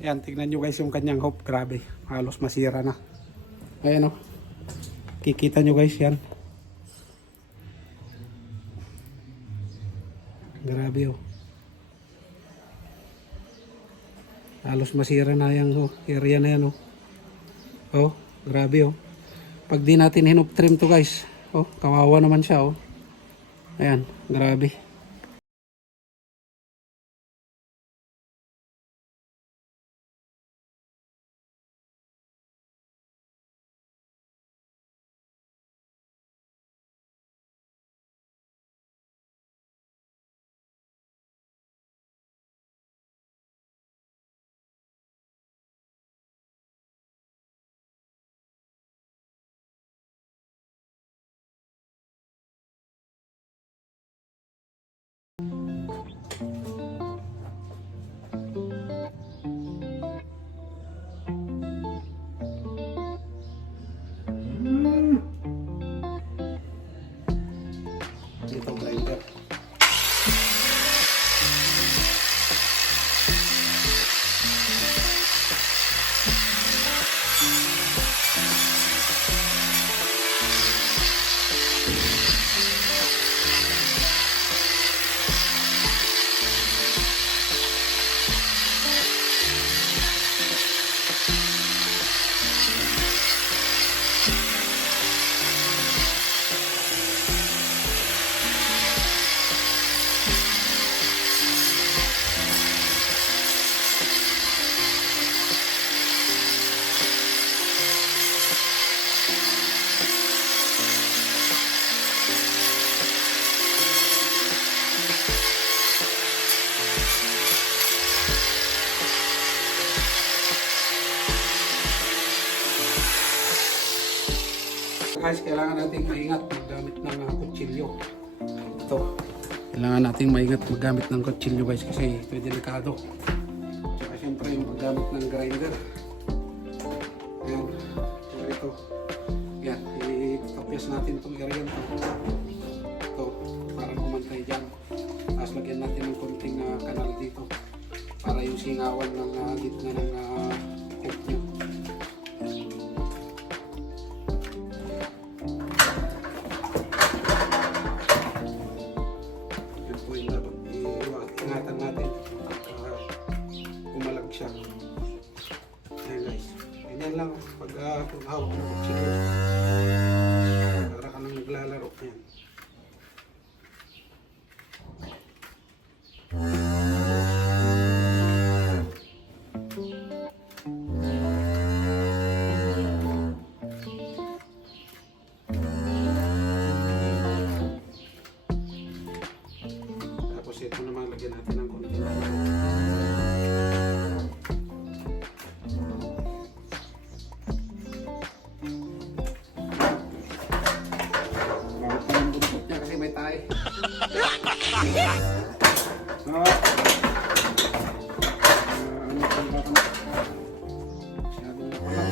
Ayan, tignan nyo guys yung kanyang hoop. Grabe, halos masira na. Ayan o. Kikita nyo guys yan. Grabe o. Halos masira na yung area na yan o. Oh, grabe o. Pag di natin hinop trim to guys. Oh, kawawa naman siya oh. Ayan, grabe. Ito grinder. Guys, kailangan nating maingat maggamit ng kutsilyo. Ito, kailangan nating maingat maggamit ng kutsilyo guys kasi ito delikado. Tsaka syempre yung paggamit ng grinder. Ayan, ito. Yan, itapyas natin itong area nito. Ito, para kumantay dyan. Tapos lagyan natin ng konting kanal dito para yung singawan ng gitna ng hook nyo. Ingatan natin umalag siya. Ayan guys, ganyan lang pag hawak ng kutsilyo para ka nang naglalaro. Ayan. Tapos ito naman lagyan natin ng konti. Bawat ang buntot niya kasi may tayo. Ano pang baka masyado na pala.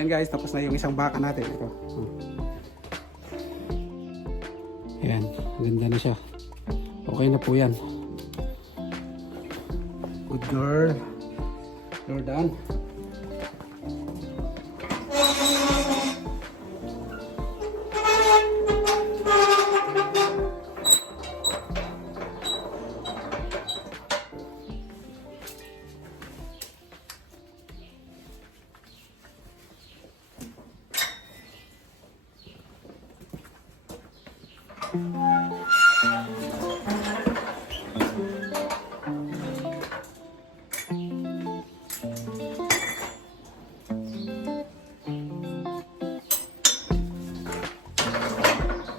Ayan guys, tapos na yung isang baka natin. Ito. Ayan, ganda na siya. Okay na po yan. Good girl. You're done.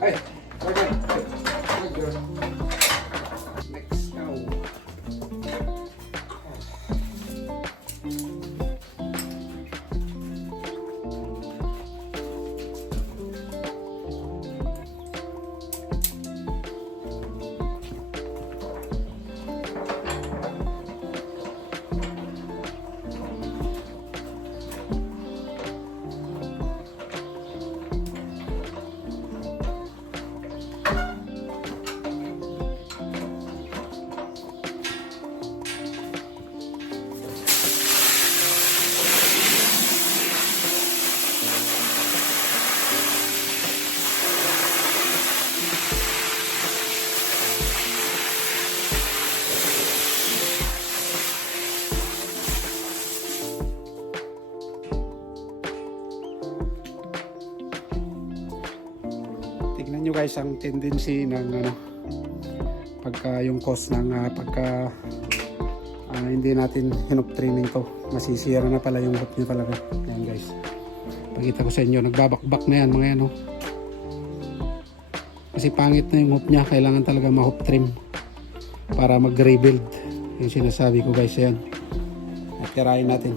Ay, okay. Next cow. Tignan nyo guys ang tendency ng pagka yung cause ng pagka hindi natin hinop training to, masisira na pala yung hook nyo talaga. Ayan guys, pakita ko sa inyo, nagbabakbak na yan mga yan kasi pangit na yung hook nya, kailangan talaga ma-hoop trim para mag-rebuild yung sinasabi ko guys. Ayan, at tirahin natin.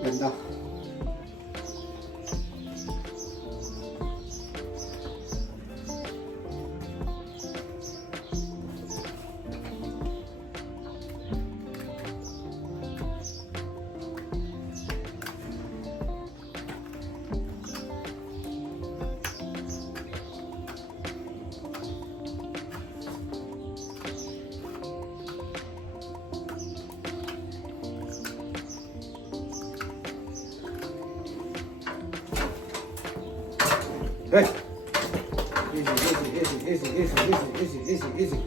Ganda. Hey. Easy.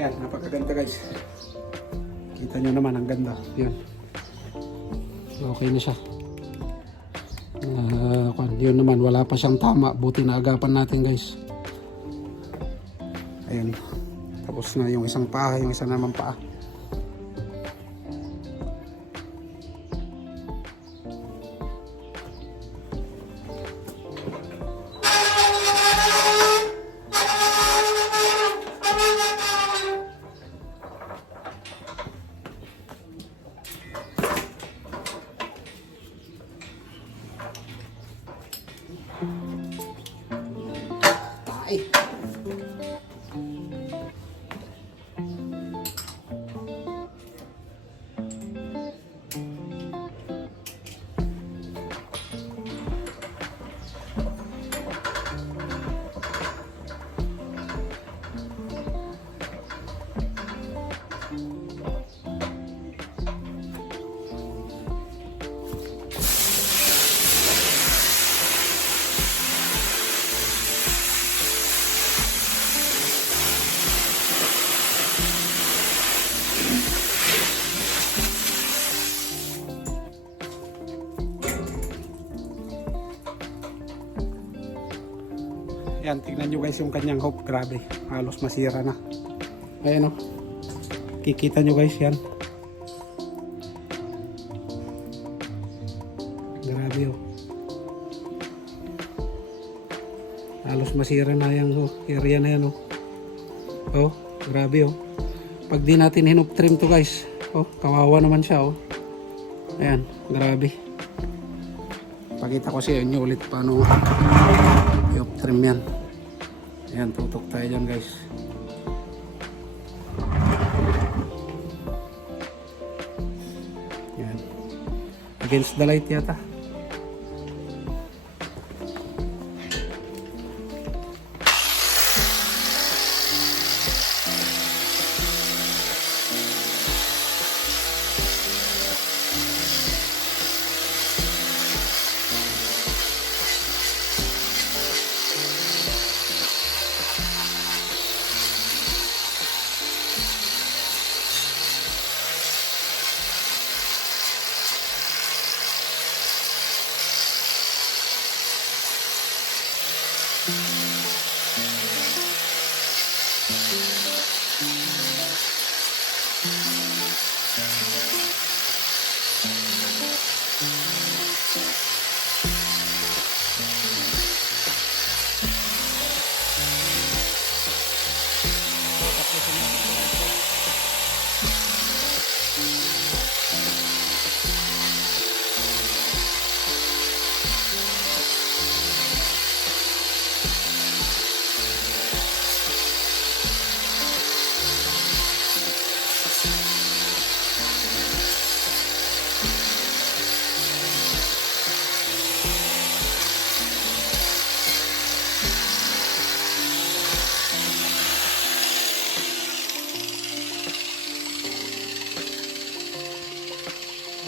Yan, napakaganda guys. Kita nyo naman, ang ganda. Yan. Okay na siya. Yun naman, wala pa siyang tama. Buti na agapan natin guys. Ayan. Tapos na yung isang paa, yung isa naman paa. Ay. Yan, tignan nyo guys yung kanyang hope. Grabe, halos masira na. Ayan o. Kikita nyo guys yan. Grabe o. Halos masira na yung area na yan o. Oh, grabe o. Pag di natin hinop-trim to guys. Oh, kawawa naman siya o. Ayan, grabe. Pakita ko sa inyo ulit paano i-trim yan. Ayan, tutok tayo dyan guys. Ayan. Against the light yata.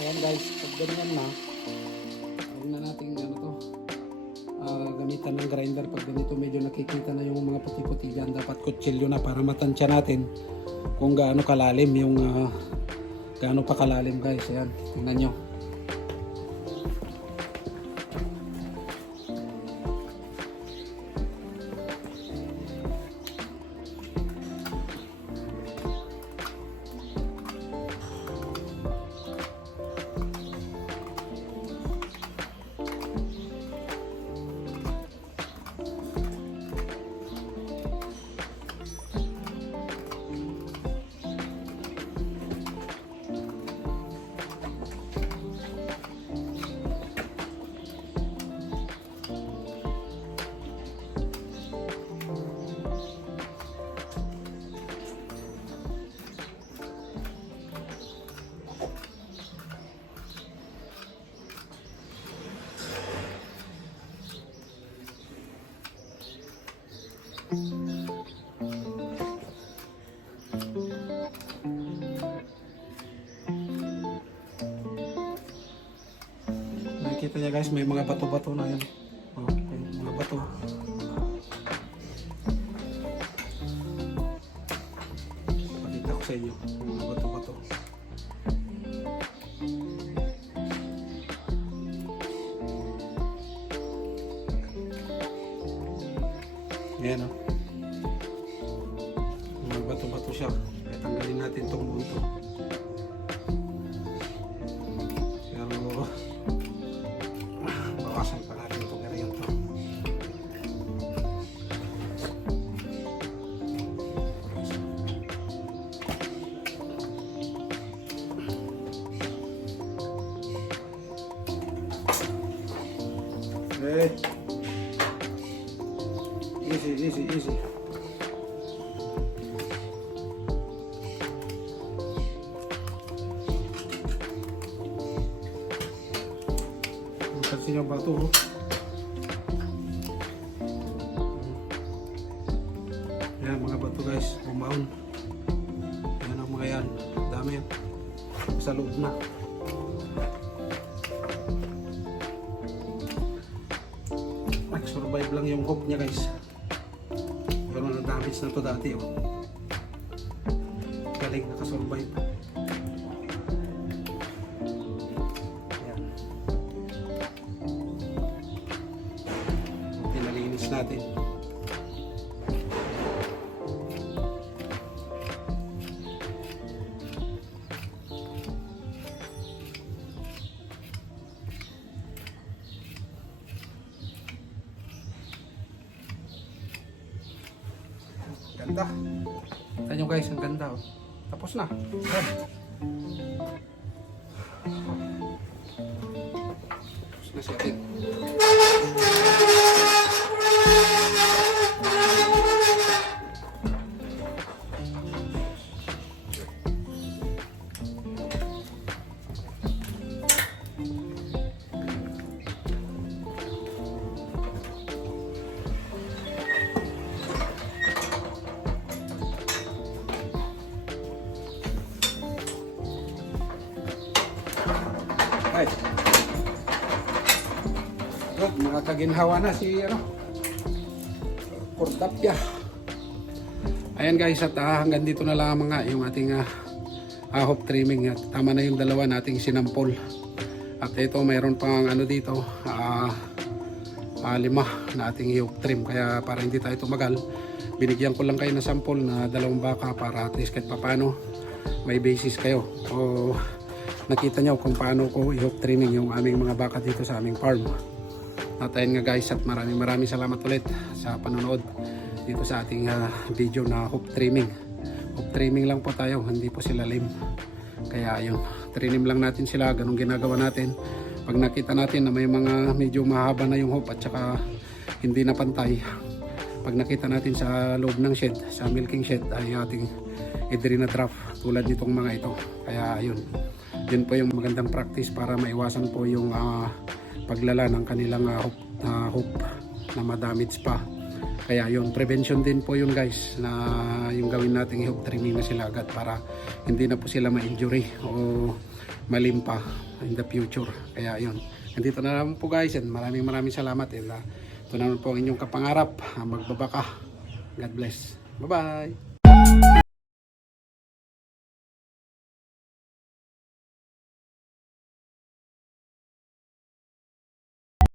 Ayan guys, pag ganyan na, huwag na natin ano to, gamitan ng grinder. Pag ganito medyo nakikita na yung mga puti-puti dyan, dapat kutsilyo na para matansya natin kung gaano kalalim yung gaano pa kalalim guys. Ayan, tingnan nyo. Nakikita niya guys, may mga bato-bato na yan. Oh, may mga bato. sa inyo. Mga bato-bato. Ayan o. Mga bato-bato siya. Kaya tanggalin natin itong bunto. Pero bawasan pa natin itong area ito. Okay. Easy. Kasi yung bato, oh. Yan mga bato guys, bumaon. Yan ang mga yan. Dami yan. Sa loob na. Nag-survive lang yung hook niya guys. Pero na-damage na to dati, oh. Galing nakasurvive. Pinalinis natin. Ganda. Tignan nyo guys, ang ganda, oh. Tapos na. Yan. Tapos na siya. Ay. Good, makakaginhawa na si Cordapia. Ayan guys, at hanggang dito na lang mga yung ating hop trimming. At tama na yung dalawa nating sinampol. At ito mayroon pang dito, 5 na ating hop trim. Kaya para hindi tayo tumagal, binigyan ko lang kayo ng sample na 2 baka para at least kahit papano may basis kayo. O nakita nyo kung paano ko i-hook trimming yung aming mga baka dito sa aming farm. At ayun nga guys, at maraming salamat ulit sa panonood dito sa ating video na hook trimming. Hook trimming lang po tayo, hindi po sila limb. Kaya ayun, trinim lang natin sila, ganun ginagawa natin. Pag nakita natin na may mga medyo mahaba na yung hoop at saka hindi na pantay, pag nakita natin sa loob ng shed, sa milking shed, ay ating i-drain na draft tulad nitong mga ito. Kaya ayun, yun po yung magandang practice para maiwasan po yung paglala ng kanilang hoop na ma-damage pa. Kaya yun, prevention din po yun guys, na yung gawin nating hoop trimming na sila agad para hindi na po sila ma-injury o malimpa in the future. Kaya yun, nandito na naman po guys, and maraming salamat, and ito naman po ang inyong kapangarap, magbabaka. God bless. Bye bye.